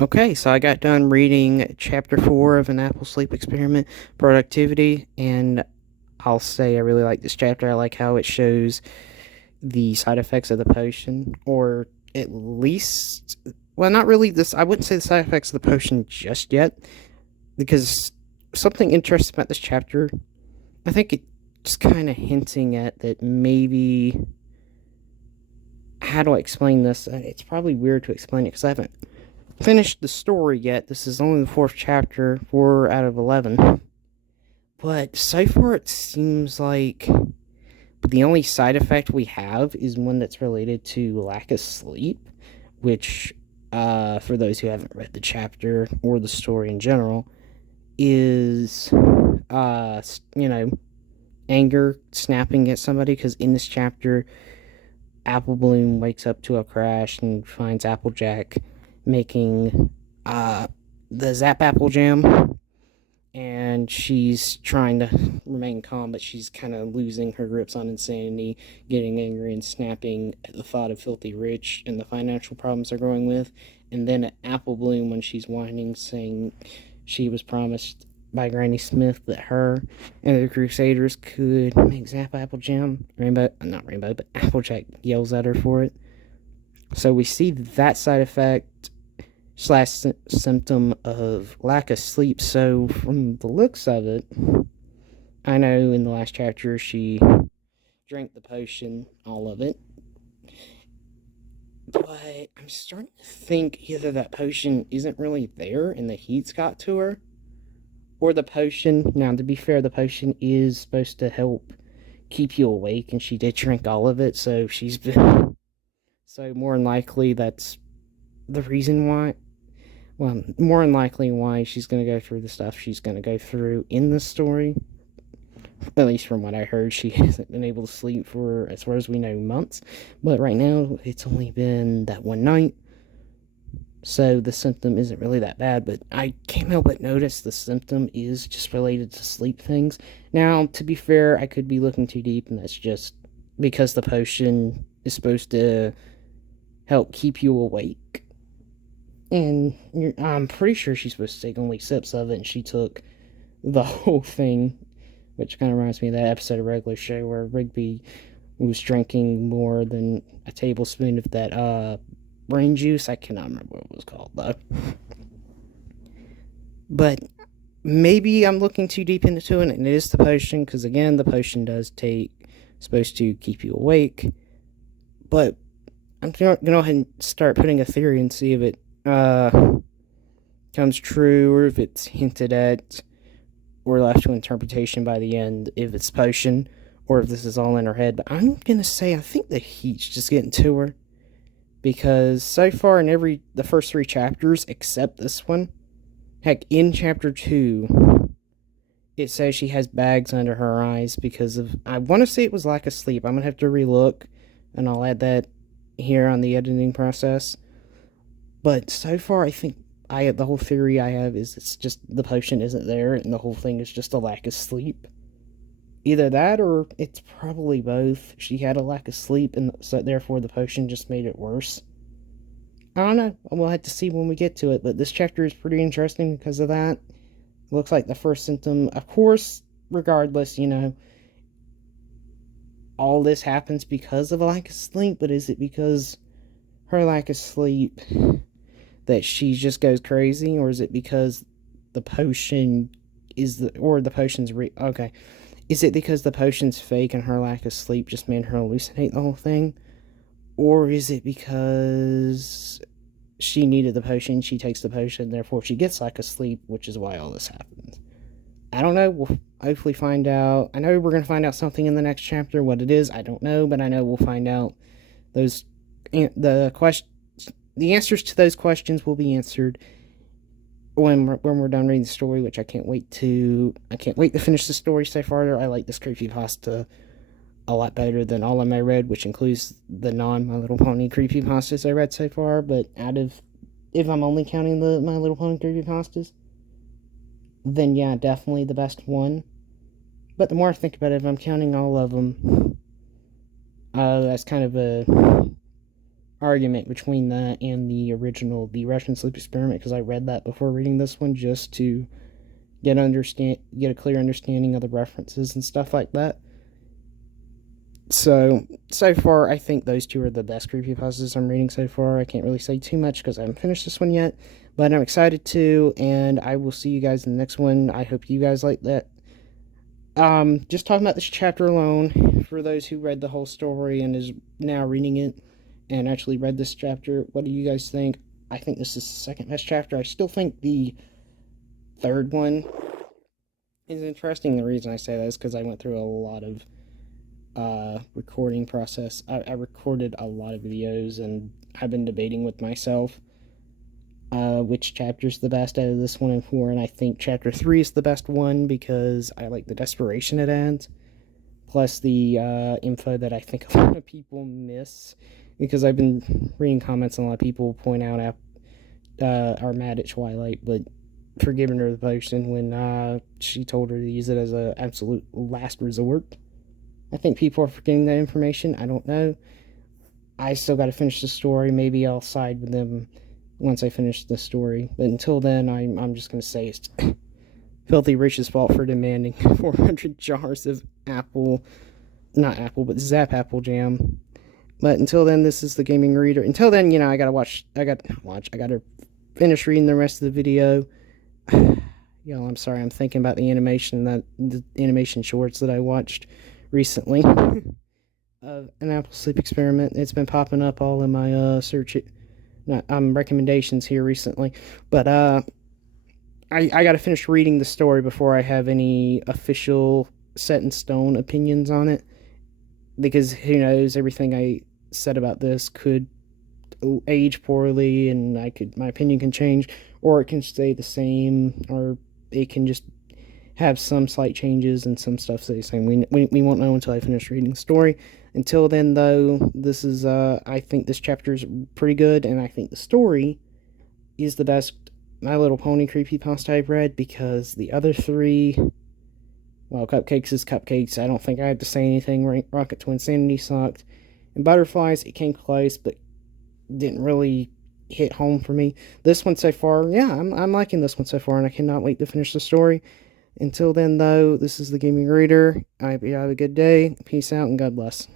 Okay, so I got done reading chapter 4 of An Apple Sleep Experiment, Productivity, and I'll say I really like this chapter. I like how it shows the side effects of the potion, or at least, well, not really this, I wouldn't say the side effects of the potion just yet, because something interesting about this chapter, I think it's kind of hinting at that maybe, how do I explain this? It's probably weird to explain it because I haven't finished the story yet. This is only the fourth chapter, 4 out of 11. But so far, it seems like the only side effect we have is one that's related to lack of sleep, which, for those who haven't read the chapter or the story in general, is, uh, you know, anger, snapping at somebody. Because in this chapter, Apple Bloom wakes up to a crash and finds Applejack making the Zap Apple Jam, and she's trying to remain calm, but she's kind of losing her grips on insanity, getting angry and snapping at the thought of Filthy Rich and the financial problems they're going with. And then at Apple Bloom, when she's whining, saying she was promised by Granny Smith that her and the Crusaders could make Zap Apple Jam. Not Rainbow, but Applejack yells at her for it. So we see that side effect slash symptom of lack of sleep. So from the looks of it, I know in the last chapter she drank the potion, all of it. But I'm starting to think either that potion isn't really there and the heat's got to her, or the potion, now to be fair, the potion is supposed to help keep you awake, and she did drink all of it, so she's been. So more than likely that's the reason why. Well, more than likely why she's going to go through the stuff she's going to go through in the story. At least from what I heard, she hasn't been able to sleep for, as far as we know, months. But right now, it's only been that one night. So the symptom isn't really that bad, but I can't help but notice the symptom is just related to sleep things. Now, to be fair, I could be looking too deep, and that's just because the potion is supposed to help keep you awake. And I'm pretty sure she's supposed to take only sips of it, and she took the whole thing, which kind of reminds me of that episode of Regular Show where Rigby was drinking more than a tablespoon of that brain juice. I cannot remember what it was called, though. But maybe I'm looking too deep into it, and it is the potion, because again, the potion does supposed to keep you awake. But I'm going to go ahead and start putting a theory and see if it comes true, or if it's hinted at, or left to interpretation by the end, if it's potion, or if this is all in her head. But I'm going to say I think the heat's just getting to her. Because so far in the first 3 chapters, except this one, heck, in chapter 2, it says she has bags under her eyes because of, I want to say it was lack of sleep. I'm going to have to relook, and I'll add that here on the editing process. But so far, I think the whole theory I have is it's just the potion isn't there, and the whole thing is just a lack of sleep. Either that, or it's probably both. She had a lack of sleep, and so therefore the potion just made it worse. I don't know. We'll have to see when we get to it, but this chapter is pretty interesting because of that. It looks like the first symptom, of course, regardless, all this happens because of a lack of sleep, but is it because her lack of sleep that she just goes crazy, or is it because the potion the potion's okay. Is it because the potion's fake and her lack of sleep just made her hallucinate the whole thing? Or is it because she needed the potion, she takes the potion, therefore she gets lack of sleep, which is why all this happens? I don't know. We'll hopefully find out. I know we're going to find out something in the next chapter. What it is, I don't know, but I know we'll find out. The answers to those questions will be answered when we're done reading the story, which I can't wait to finish the story so far. I like this creepypasta a lot better than all of my read, which includes the non My Little Pony creepypastas I read so far. But if I'm only counting the My Little Pony creepypastas, then yeah, definitely the best one. But the more I think about it, if I'm counting all of them, that's kind of a argument between that and the original, the Russian sleep experiment, because I read that before reading this one just to get a clear understanding of the references and stuff like that. So far, I think those two are the best creepypastas I'm reading so far. I can't really say too much because I haven't finished this one yet, but I'm excited to, and I will see you guys in the next one. I hope you guys like that. Just talking about this chapter alone, for those who read the whole story and is now reading it and actually read this chapter, what do you guys think? I think this is the second best chapter. I still think the third one is interesting. The reason I say that is because I went through a lot of recording process. I recorded a lot of videos, and I've been debating with myself which chapter's the best out of this 1 and 4, and I think chapter 3 is the best one because I like the desperation it adds, plus the info that I think a lot of people miss, because I've been reading comments and a lot of people point out are mad at Twilight, but for giving her the potion when she told her to use it as an absolute last resort. I think people are forgetting that information. I don't know. I still got to finish the story. Maybe I'll side with them once I finish the story. But until then, I'm just going to say it's Filthy Rich's fault for demanding 400 jars of not apple, but Zap Apple Jam. But until then, this is the Gaming Reader. Until then, I gotta finish reading the rest of the video. Y'all, I'm sorry, I'm thinking about the animation shorts that I watched recently of an Apple Sleep Experiment. It's been popping up all in my recommendations here recently, but I gotta finish reading the story before I have any official set in stone opinions on it, because who knows, everything I said about this could age poorly, and my opinion can change, or it can stay the same, or it can just have some slight changes and some stuff stay the same. We won't know until I finish reading the story. Until then, though, this is I think this chapter is pretty good, and I think the story is the best My Little Pony creepypasta I've read, because the other three, well, Cupcakes is Cupcakes. I don't think I have to say anything. Rocket to Insanity sucked, and Butterflies, it came close, but didn't really hit home for me. This one so far, yeah, I'm liking this one so far, and I cannot wait to finish the story. Until then, though, this is the Gaming Reader. I hope you have a good day. Peace out, and God bless.